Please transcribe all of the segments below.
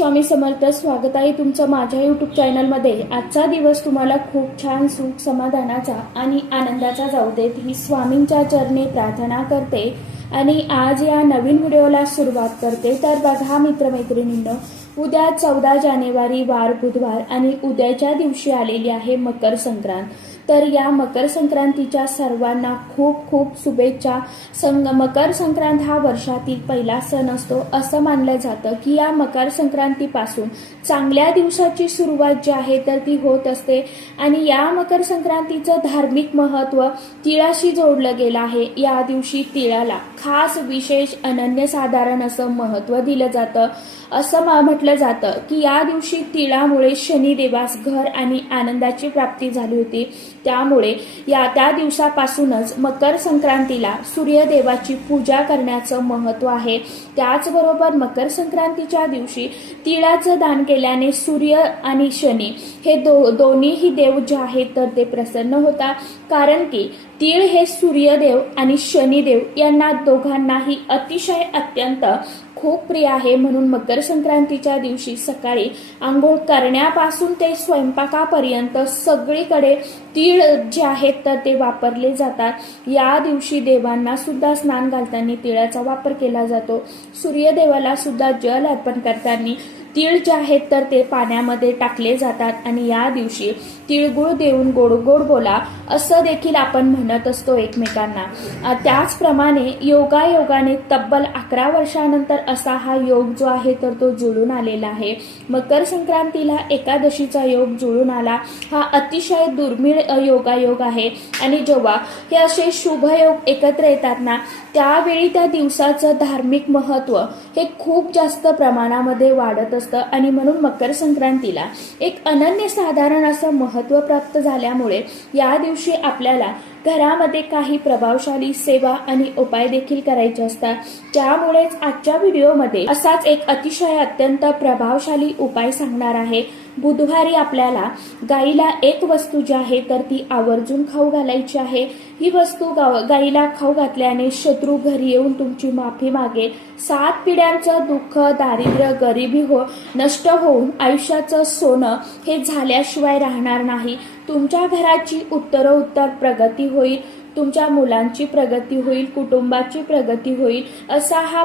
स्वामी समर्थ. स्वागत आहे तुमचं माझ्या यूट्यूब चॅनलमध्ये. आजचा दिवस तुम्हाला खूप छान सुख समाधानाचा आणि आनंदाचा जाऊ देत ही स्वामींच्या चरणी प्रार्थना करते आणि आज या नवीन व्हिडिओला सुरुवात करते. तर बघा मित्रमैत्रिणींनो, उद्या 14 जानेवारी वार बुधवार आणि उद्याच्या दिवशी आलेली आहे मकर संक्रांत. तर या मकर संक्रांतीच्या सर्वांना खूप खूप शुभेच्छा. मकर संक्रांत हा वर्षातील पहिला सण असतो. असं मानलं जातं की या मकर संक्रांतीपासून चांगल्या दिवसाची सुरुवात जी आहे तर ती होत असते आणि या मकर संक्रांतीचं धार्मिक महत्त्व तिळाशी जोडलं गेलं आहे. या दिवशी तिळाला खास विशेष अनन्यसाधारण असं महत्त्व दिलं जातं. असं म्हटलं जातं की या दिवशी तिळामुळे शनिदेवास घर आणि आनंदाची प्राप्ती झाली होती. त्यामुळे त्या दिवसापासूनच मकर संक्रांतीला सूर्यदेवाची पूजा करण्याचं महत्त्व आहे. त्याचबरोबर मकर संक्रांतीच्या दिवशी तिळाचं दान केल्याने सूर्य आणि शनी हे दोन्हीही देव जे आहेत तर ते प्रसन्न होतात. कारण की तीळ हे सूर्यदेव आणि शनिदेव यांना दोघांनाही अतिशय अत्यंत खूप प्रिय आहे. म्हणून मकर संक्रांतीच्या दिवशी सकाळी आंघोळ करण्यापासून ते स्वयंपाकापर्यंत सगळीकडे तीळ जे आहेत तर ते वापरले जातात. या दिवशी देवांना सुद्धा स्नान घालताना तिळाचा वापर केला जातो. सूर्यदेवाला सुद्धा जल अर्पण करताना तीळ जे आहेत तर ते पाण्यामध्ये टाकले जातात आणि या दिवशी तिळगुळ देऊन गोड गोड बोला असं देखील आपण म्हणत असतो एकमेकांना. त्याचप्रमाणे योगायोगाने तब्बल 11 वर्षानंतर असा हा योग जो आहे तर तो जुळून आलेला आहे. मकर संक्रांतीला एकादशीचा योग जुळून आला. हा अतिशय दुर्मिळ योगायोग आहे आणि जेव्हा हे असे शुभ योग एकत्र येतात ना त्यावेळी त्या दिवसाचं धार्मिक महत्त्व हे खूप जास्त प्रमाणामध्ये वाढत असतं आणि म्हणून मकर संक्रांतीला एक अनन्यसाधारण असं महत्त्व प्राप्त झाल्यामुळे या दिवशी आपल्याला घरामध्ये काही प्रभावशाली सेवा आणि उपाय देखील करायचे असतात. त्यामुळेच आजच्या व्हिडिओमध्ये असाच एक अतिशय अत्यंत प्रभावशाली उपाय सांगणार आहे. बुधवारी आपल्याला गाईला एक वस्तू जी आहे तर ती आवर्जून खाऊ घालायची आहे. ही वस्तू गाईला खाऊ घातल्याने शत्रू घरी येऊन तुमची माफी मागेल. 7 पिढ्यांचं दुःख दारिद्र्य गरिबी नष्ट होऊन आयुष्याचं सोनं हे झाल्याशिवाय राहणार नाही. तुमच्या घराची उत्तरोत्तर प्रगती होईल. तुमच्या मुलांची प्रगती होईल. कुटुंबाची प्रगती होईल. असा हा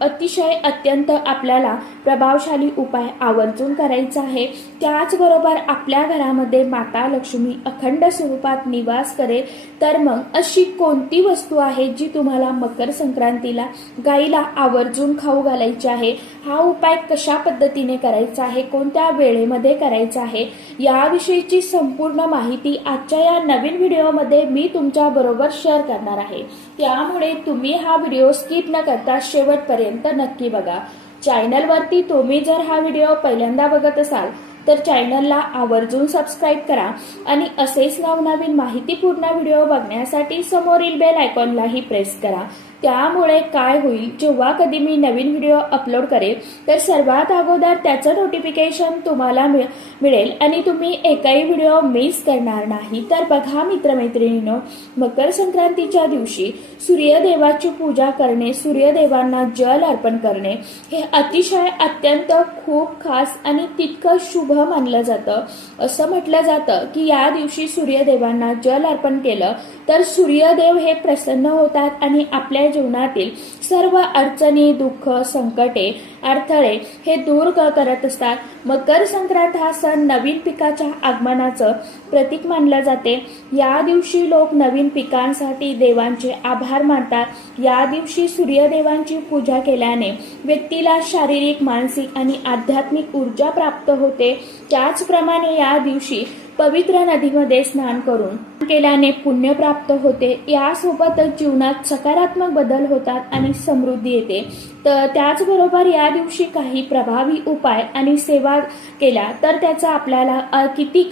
अतिशय अत्यंत आपल्याला प्रभावशाली उपाय आवर्जून करायचा आहे. त्याचबरोबर आपल्या घरामध्ये माता लक्ष्मी अखंड स्वरूपात निवास करेल. तर मग अशी कोणती वस्तू आहे जी तुम्हाला मकर संक्रांतीला गाईला आवर्जून खाऊ घालायची आहे? हा उपाय कशा पद्धतीने करायचा आहे, कोणत्या वेळेमध्ये करायचा आहे याविषयीची संपूर्ण माहिती आजच्या या नवीन व्हिडिओमध्ये मी तुमच्या बरोबर शेअर करणार आहे. त्यामुळे तुम्ही हा व्हिडिओ स्किप न करता शेवटपर्यंत नक्की बघा. चॅनलवरती तुम्ही जर हा व्हिडिओ पहिल्यांदा बघत असाल तर चॅनलला आवर्जून सबस्क्राईब करा आणि असेच नवनवीन माहितीपूर्ण व्हिडिओ बघण्यासाठी समोरील बेल आयकॉनलाही प्रेस करा. त्यामुळे काय होईल, जेव्हा कधी मी नवीन व्हिडिओ अपलोड करेल तर सर्वात अगोदर त्याचं नोटिफिकेशन तुम्हाला मिळेल आणि तुम्ही एकही व्हिडिओ मिस करणार नाही. तर बघा मित्रमैत्रिणींनो, मकर संक्रांतीच्या दिवशी सूर्यदेवाची पूजा करणे, सूर्यदेवांना जल अर्पण करणे हे अतिशय अत्यंत खूप खास आणि तितकं शुभ मानलं जातं. असं म्हटलं जातं की या दिवशी सूर्यदेवांना जल अर्पण केलं तर सूर्यदेव हे प्रसन्न होतात आणि आपल्या जीवनातील सर्व अडचणी दुःख संकटे अडथळे हे दूर करत असतात. मकर संक्रांत हा सण नवीन पिकाच्या आगमनाचं प्रतीक मानलं जाते. या दिवशी लोक नवीन पिकांसाठी देवांचे आभार मानतात. या दिवशी सूर्यदेवांची पूजा केल्याने व्यक्तीला शारीरिक मानसिक आणि आध्यात्मिक ऊर्जा प्राप्त होते. त्याचप्रमाणे या दिवशी पवित्र नदीमध्ये स्नान करून केल्याने पुण्य प्राप्त होते. यासोबतच जीवनात सकारात्मक बदल होतात आणि समृद्धी येते. तर त्याचबरोबर या दिवशी काही प्रभावी उपाय आणि सेवा केल्या तर त्याचा आपल्याला किती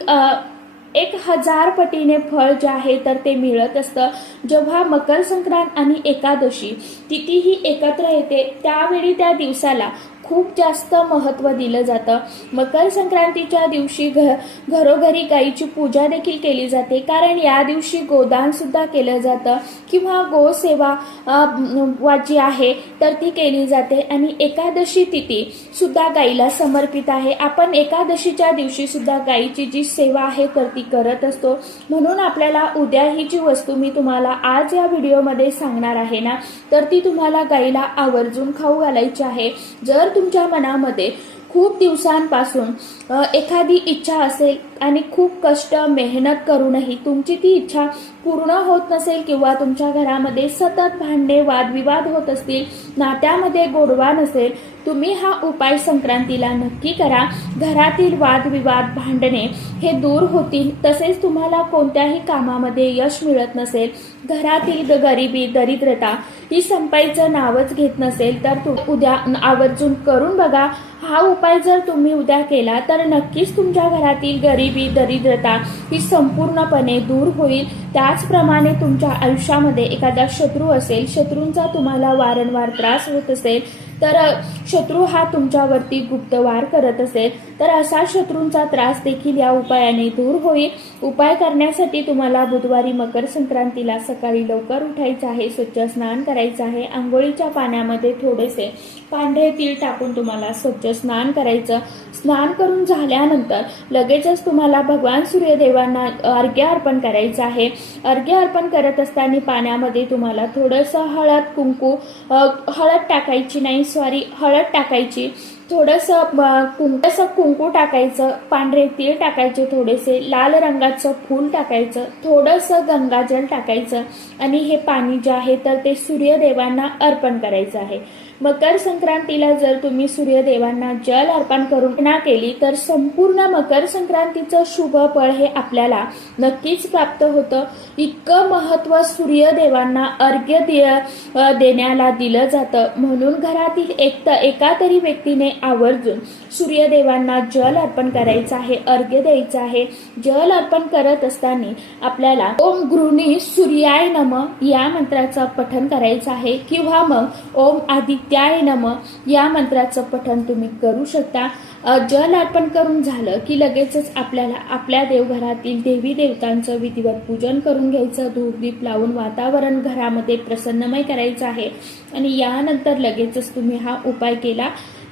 1000 पटीने फळ जे आहे तर ते मिळत असतं. जेव्हा मकर संक्रांत आणि एकादशी तिथीही एकत्र येते त्यावेळी त्या दिवसाला खूप जास्त महत्त्व दिलं जातं। मकर संक्रांतीच्या दिवशी घरोघरी गायीची पूजा देखील केली जाते, कारण या दिवशी गोदान सुद्धा केलं जातं किंवा गोसेवा जी आहे तर ती केली जाते। आणि एकादशी तिथी सुद्धा गायीला समर्पित आहे। आपण एकादशीच्या दिवशी सुद्धा गायीची जी सेवा आहे तर ती करत असतो। म्हणून आपल्याला उद्या ही जी वस्तू मी तुम्हाला आज या व्हिडिओमध्ये सांगणार आहे ना, तर ती तुम्हाला गायीला आवर्जून खाऊ घालायची आहे। जर तुमच्या मनामध्ये खूप दिवसांपासून एखादी इच्छा असेल आणि खूप कष्ट मेहनत करूनही तुमची ती इच्छा पूर्ण होत नसेल किंवा तुमच्या घरामध्ये सतत भांडणे वादविवाद होत असतील, नात्यामध्ये गोडवा नसेल, तुम्ही हा उपाय संक्रांतीला नक्की करा। घरातील वादविवाद भांडणे हे दूर होतील। तसेच तुम्हाला कोणत्याही कामामध्ये यश मिळत नसेल, घरातील गरिबी दरिद्रता ही संपायचं नावच घेत नसेल, तर उद्या आवर्जून करून बघा। हा उपाय जर तुम्ही उद्या केला तर नक्कीच तुमच्या घरातील गरिबी दरिद्रता ही संपूर्णपणे दूर होईल। त्याचप्रमाणे तुमच्या आयुष्यामध्ये एखादा शत्रू असेल, शत्रूंचा तुम्हाला वारंवार त्रास होत असेल, तर शत्रू हा तुमच्यावरती गुप्तवार करत असेल, तर असा शत्रूंचा त्रास देखील या उपायाने दूर होईल। उपाय करण्यासाठी तुम्हाला बुधवारी मकर संक्रांतीला सकाळी लवकर उठायचं आहे, स्वच्छ स्नान करायचं आहे, आंघोळीच्या पाण्यामध्ये थोडेसे पांढरे तीळ टाकून तुम्हाला स्वच्छ स्नान करायचं। स्नान करून झाल्यानंतर लगेचच तुम्हाला भगवान सूर्यदेवांना अर्घ्य अर्पण करायचं आहे। अर्घ्य अर्पण करत असताना पाण्यामध्ये तुम्हाला थोडंसं हळद टाकायची नाही, हळद टाकायची, थोडंसं कुंकू टाकायचं, पांढरे तीळ टाकायचे, थोडेसे लाल रंगाचं फूल टाकायचं, थोडंसं गंगाजल टाकायचं आणि हे पाणी जे आहे तर ते सूर्यदेवांना अर्पण करायचं आहे। मकर संक्रांतीला जर तुम्ही सूर्यदेवांना जल अर्पण करून केली तर संपूर्ण मकर संक्रांतीचं शुभ फळ हे आपल्याला नक्कीच प्राप्त होतं। इतकं महत्त्व सूर्यदेवांना अर्घ्य देण्याला दिलं जातं। म्हणून घरातील एका तरी व्यक्तीने आवर्जून सूर्यदेवांना जल अर्पण करायचं आहे, अर्घ्य द्यायचं आहे। जल अर्पण करत असताना आपल्याला ओम गृणी सूर्याय नमः या मंत्राचं पठण करायचं आहे किंवा मग ओम आदित्याय नमः या मंत्राचं पठण तुम्ही करू शकता। जल अर्पण करून झालं की लगेचच आपल्याला आपल्या देवघरातील देवी देवतांचं विधिवत पूजन करून घ्यायचं, धूपदीप लावून वातावरण घरामध्ये प्रसन्नमय करायचं आहे। आणि यानंतर लगेचच तुम्ही हा उपाय केला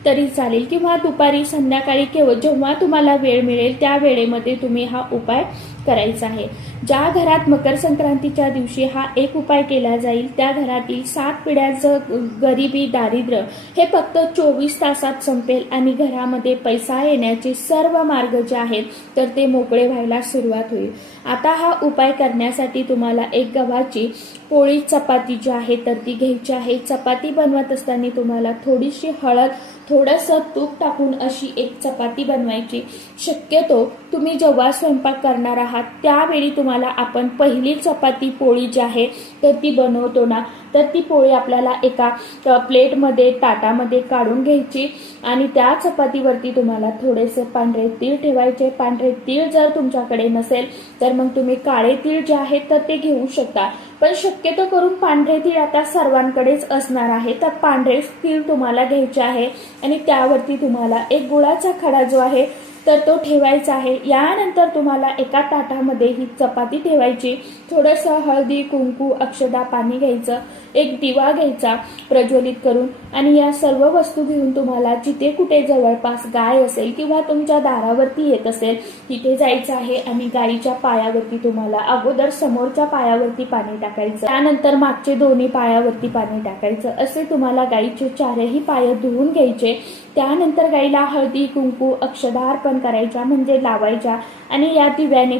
तरी चालेल किंवा दुपारी संध्याकाळी जेव्हा तुम्हाला वेळ मिळेल त्या वेळेमध्ये तुम्ही हा उपाय करायचा आहे। ज्या घरात मकर संक्रांतीच्या दिवशी हा एक उपाय केला जाईल त्या घरातील 7 पिढ्यांचं गरिबी दारिद्र्य हे फक्त 24 तासात संपेल आणि घरामध्ये पैसा येण्याचे सर्व मार्ग जे आहेत तर ते मोकळे व्हायला सुरुवात होईल। आता हा उपाय करण्यासाठी तुम्हाला एक गव्हाची पोळी चपाती जी आहे तर ती घ्यायची आहे। चपाती बनवत असताना तुम्हाला थोडीशी हळद, थोडंसं तूप टाकून अशी एक चपाती बनवायची। शक्यतो तुम्ही जेव्हा स्वयंपाक करणार आहात त्यावेळी तुम्हाला आपण पहिली चपाती पोळी जी आहे तर ती बनवतो ना, तर ती पोळी आपल्याला एका प्लेटमध्ये ताटामध्ये काढून घ्यायची आणि त्या चपातीवरती तुम्हाला थोडेसे पांढरे तीळ ठेवायचे। पांढरे तीळ जर तुमच्याकडे नसेल तर मग तुम्ही काळे तीळ जे आहेत तर ते घेऊ शकता, पण शक्यतो करून पांढरे तीळ आता सर्वांकडेच असणार आहे, तर पांढरे तीळ तुम्हाला घ्यायचे आहे आणि त्यावरती तुम्हाला एक गुळाचा खडा जो आहे तर तो ठेवायचा आहे। यानंतर तुम्हाला एका ताटामध्ये ही चपाती ठेवायची, थोडंसं हळदी कुंकू अक्षदा पाणी घ्यायचं, एक दिवा घ्यायचा प्रज्वलित करून आणि या सर्व वस्तू घेऊन तुम्हाला जिथे कुठे जवळपास गाय असेल किंवा तुमच्या दारावरती येत असेल तिथे जायचं आहे आणि गायीच्या पायावरती तुम्हाला अगोदर समोरच्या पायावरती पाणी टाकायचं, त्यानंतर मागचे दोन्ही पायावरती पाणी टाकायचं। असे तुम्हाला गायीचे 4ही पाय धुवून घ्यायचे। त्यानंतर गायीला हळदी कुंकू अक्षदा अर्पण करायच्या म्हणजे लावायच्या आणि या दिव्याने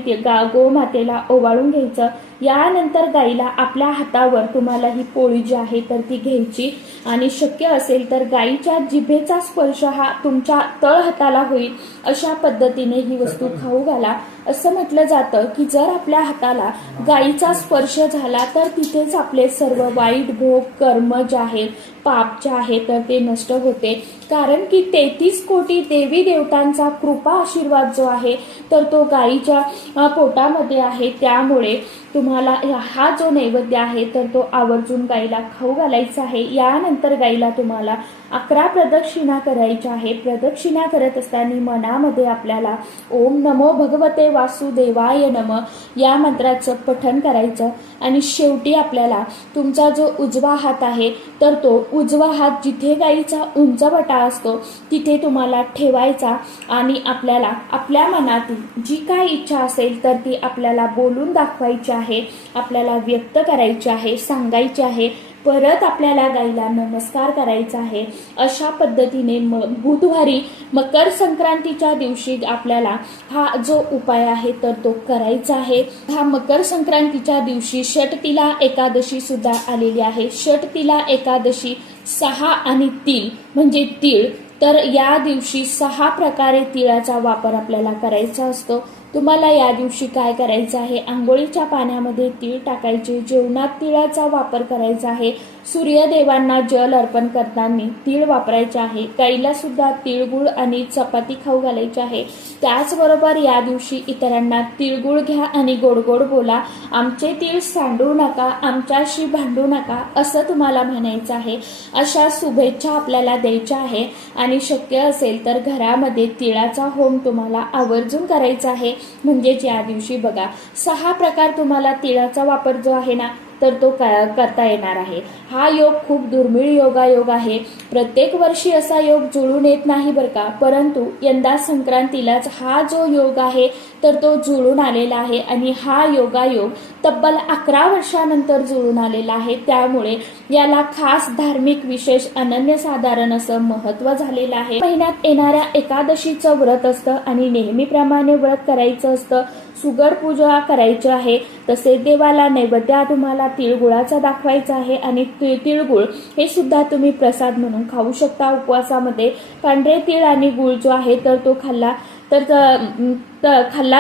गोमातेला ओवाळून घ्यायचं। यानंतर गायीला आपल्या हातावर तुम्हाला ही पोळी जी आहे तर ती घ्यायची आणि शक्य असेल तर गायीच्या जिभेचा स्पर्श हा तुमच्या तळहाताला होईल अशा पद्धतीने ही वस्तू खाऊ घाला। असं म्हटलं जातं की जर आपल्या हाताला गायीचा स्पर्श झाला तर तिथेच आपले सर्व वाईट भोग कर्म जे आहेत पाप जे आहे तर ते नष्ट होते, कारण की 33 कोटी देवी देवतांचा कृपा आशीर्वाद जो आहे तर तो गायीच्या पोटामध्ये आहे। त्यामुळे तुम्हाला हा जो नैवेद्य आहे तर तो आवर्जून गायीला खाऊ घालायचा आहे। यानंतर गायीला तुम्हाला 11 प्रदक्षिणा करायच्या आहे। प्रदक्षिणा करत असताना मनामध्ये आपल्याला ओम नमो भगवते वासुदेवाय नमः या मंत्राचं पठण करायचं आणि शेवटी आपल्याला तुमचा जो उजवा हात आहे तर तो उजवा हात जिथे गाईचा उंचवटा असतो तिथे तुम्हाला ठेवायचा आणि आपल्याला आपल्या मनातील जी काय इच्छा असेल तर ती आपल्याला बोलून दाखवायची आहे, आपल्याला व्यक्त करायची आहे, सांगायची आहे। परत आपल्याला गाईला नमस्कार करायचा आहे। अशा पद्धतीने बुधवारी मकर संक्रांतीच्या दिवशी आपल्याला हा जो उपाय आहे तर तो करायचा आहे। हा मकर संक्रांतीच्या दिवशी षटतिला एकादशी सुद्धा आलेली आहे। षटतिला एकादशी 6 आणि 3 म्हणजे तीळ, तर या दिवशी 6 प्रकारे तिळाचा वापर आपल्याला करायचा असतो। तुम्हाला या दिवशी काय करायचं आहे, आंघोळीच्या पाण्यामध्ये तीळ टाकायचे, जेवणात तिळाचा वापर करायचा आहे, सूर्यदेवांना जल अर्पण करताना तीळ वापरायचे आहे, गाईला सुद्धा तिळगुळ आणि चपाती खाऊ घालायची आहे। त्याचबरोबर या दिवशी इतरांना तिळगुळ घ्या आणि गोड गोड बोला, आमचे तीळ सांडू नका, आमच्याशी भांडू नका असं तुम्हाला म्हणायचं आहे। अशा शुभेच्छा आपल्याला द्यायच्या आहे आणि शक्य असेल तर घरामध्ये तिळाचा होम तुम्हाला आवर्जून करायचा आहे। म्हणजेच या दिवशी बघा 6 प्रकार तुम्हाला तिळाचा वापर जो आहे ना तर तो करता येणार आहे। हा योग खूप दुर्मिळ योगायोग आहे। प्रत्येक वर्षी असा योग जुळून येत नाही बरं का, परंतु यंदा संक्रांतीलाच हा जो योग आहे तर तो जुळून आलेला आहे आणि हा योगायोग तब्बल 11 वर्षानंतर जुळून आलेला आहे। त्यामुळे याला खास धार्मिक विशेष अनन्यसाधारण असं महत्त्व झालेलं आहे। महिन्यात येणाऱ्या एकादशीचं व्रत असतं आणि नेहमीप्रमाणे व्रत करायचं असतं, सुगड पूजा करायची आहे, तसेच देवाला नैवेद्य तुम्हाला तिळगुळाचा दाखवायचा आहे आणि तिळगुळ हे सुद्धा तुम्ही प्रसाद म्हणून खाऊ शकता। उपवासामध्ये पांढरे तीळ आणि गुळ जो आहे तर तो खाल्ला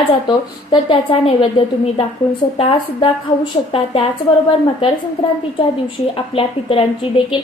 जातो, तर त्याचा नैवेद्य तुम्ही दाखवून स्वतः सुद्धा खाऊ शकता। त्याचबरोबर मकर संक्रांतीच्या दिवशी आपल्या पितरांची देखील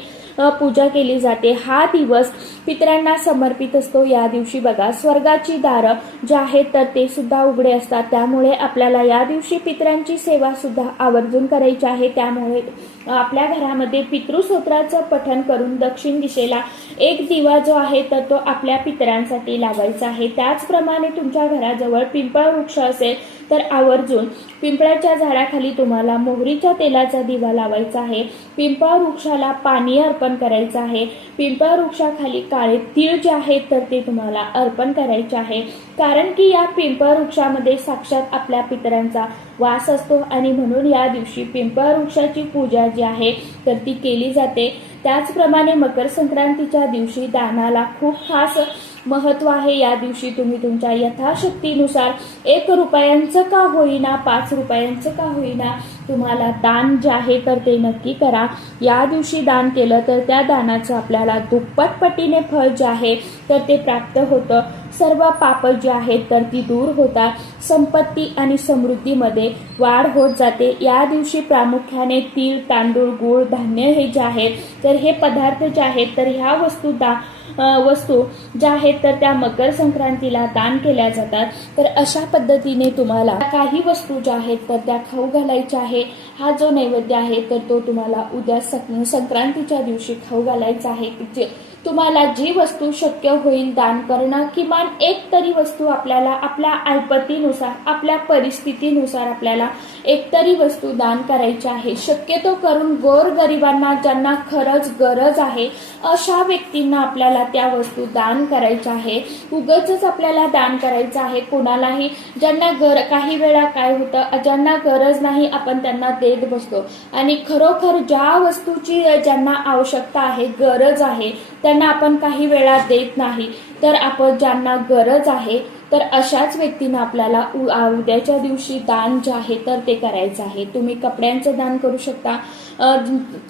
पूजा केली जाते। हा दिवस पितरांना समर्पित असतो। या दिवशी बघा स्वर्गाची दारं जे आहेत तर ते सुद्धा उघडे असतात, त्यामुळे आपल्याला या दिवशी पितरांची सेवा सुद्धा आवर्जून करायची आहे। त्यामुळे आपल्या घरामध्ये पितृस्तोत्राचं पठण करून दक्षिण दिशेला एक दिवा जो आहे तर तो आपल्या पितरांसाठी लावायचा आहे। त्याचप्रमाणे तुमच्या घराजवळ पिंपळ वृक्ष असेल तर आवर्जून पिंपळाच्या झाडाखाली तुम्हाला मोहरीच्या तेलाचा दिवा लावायचा आहे। पिंपळ वृक्षाला पाणी अर्पण करायचं आहे। पिंपळ वृक्षाखाली काळे तीळ जे आहेत तर ते तुम्हाला अर्पण करायचे आहे, कारण की या पिंपळ वृक्षामध्ये साक्षात आपल्या पितरांचा वास असतो आणि म्हणून या दिवशी पिंपळ वृक्षाची पूजा जी आहे तर ती केली जाते। त्याचप्रमाणे मकर संक्रांतीच्या दिवशी दानाला खूप खास महत्व आहे। या दिवशी तुम्ही तुमच्या यथाशक्तीनुसार 1 रुपयांचं का होईना, 5 रुपयांचं का होईना, तुम्हाला दान जे आहे तर ते नक्की करा। या दिवशी दान केलं तर त्या दानाचं आपल्याला दुप्पट पटीने फळ जे आहे तर ते प्राप्त होतं। सर्व पाप जी आहेत तर ती दूर होतात, संपत्ती आणि समृद्धीमध्ये वाढ होत जाते। या दिवशी प्रामुख्याने तीळ, तांदूळ, गूळ, धान्य हे जे आहेत तर हे पदार्थ जे आहेत तर ह्या वस्तू ज्या आहेत तर त्या मकर संक्रांतीला दान केल्या जातात। तर अशा पद्धतीने तुम्हाला काही वस्तू ज्या आहेत तर त्या खाऊ घालायच्या आहे। हा जो नैवेद्य आहे तर तो तुम्हाला उद्या संक्रांतीच्या दिवशी खाऊ घालायचा आहे। तुम्हाला जी वस्तू शक्य होईल दान करणं, किमान एक तरी वस्तू आपल्याला आपल्या ऐपतीनुसार आपल्या परिस्थितीनुसार आपल्याला एक तरी वस्तू दान करायची आहे। शक्यतो करून गोरगरिबांना ज्यांना खरंच गरज आहे अशा व्यक्तींना आपल्याला त्या वस्तू दान करायच्या आहे। उगाचच आपल्याला दान करायचं आहे कोणालाही, ज्यांना काही वेळा काय होतं ज्यांना गरज नाही आपण त्यांना देत बसतो आणि खरोखर ज्या वस्तूची ज्यांना आवश्यकता आहे, गरज आहे त्यांना आपण काही वेळा देत नाही। तर आपण ज्यांना गरज आहे तर अशाच व्यक्तींना आपल्याला उद्याच्या दिवशी दान जे आहे तर ते करायचं आहे। तुम्ही कपड्यांचं दान करू शकता,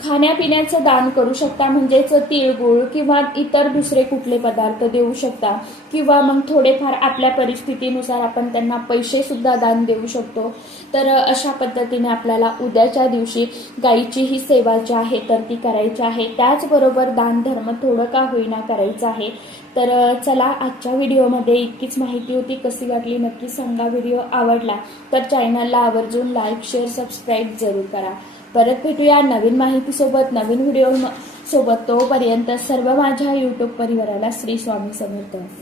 खाण्यापिण्याचं दान करू शकता, म्हणजेच तिळगुळ किंवा इतर दुसरे कुठले पदार्थ देऊ शकता, किंवा मग थोडेफार आपल्या परिस्थितीनुसार आपण त्यांना पैसे सुद्धा दान देऊ शकतो। तर अशा पद्धतीने आपल्याला उद्याच्या दिवशी गायीची ही सेवा जी आहे तर ती करायची आहे। त्याचबरोबर दान धर्म थोडं का होईना करायचं आहे। तर चला आजच्या व्हिडिओमध्ये इतकीच माहिती होती, कशी वाटली नक्की सांगा। व्हिडिओ आवडला तर चॅनलला आवर्जून लाईक, शेअर, सबस्क्राईब जरूर करा। परत भेटूया नवीन माहितीसोबत, नवीन व्हिडिओ सोबत तोपर्यंत सर्व माझ्या यूट्यूब परिवाराला श्री स्वामी समर्थ.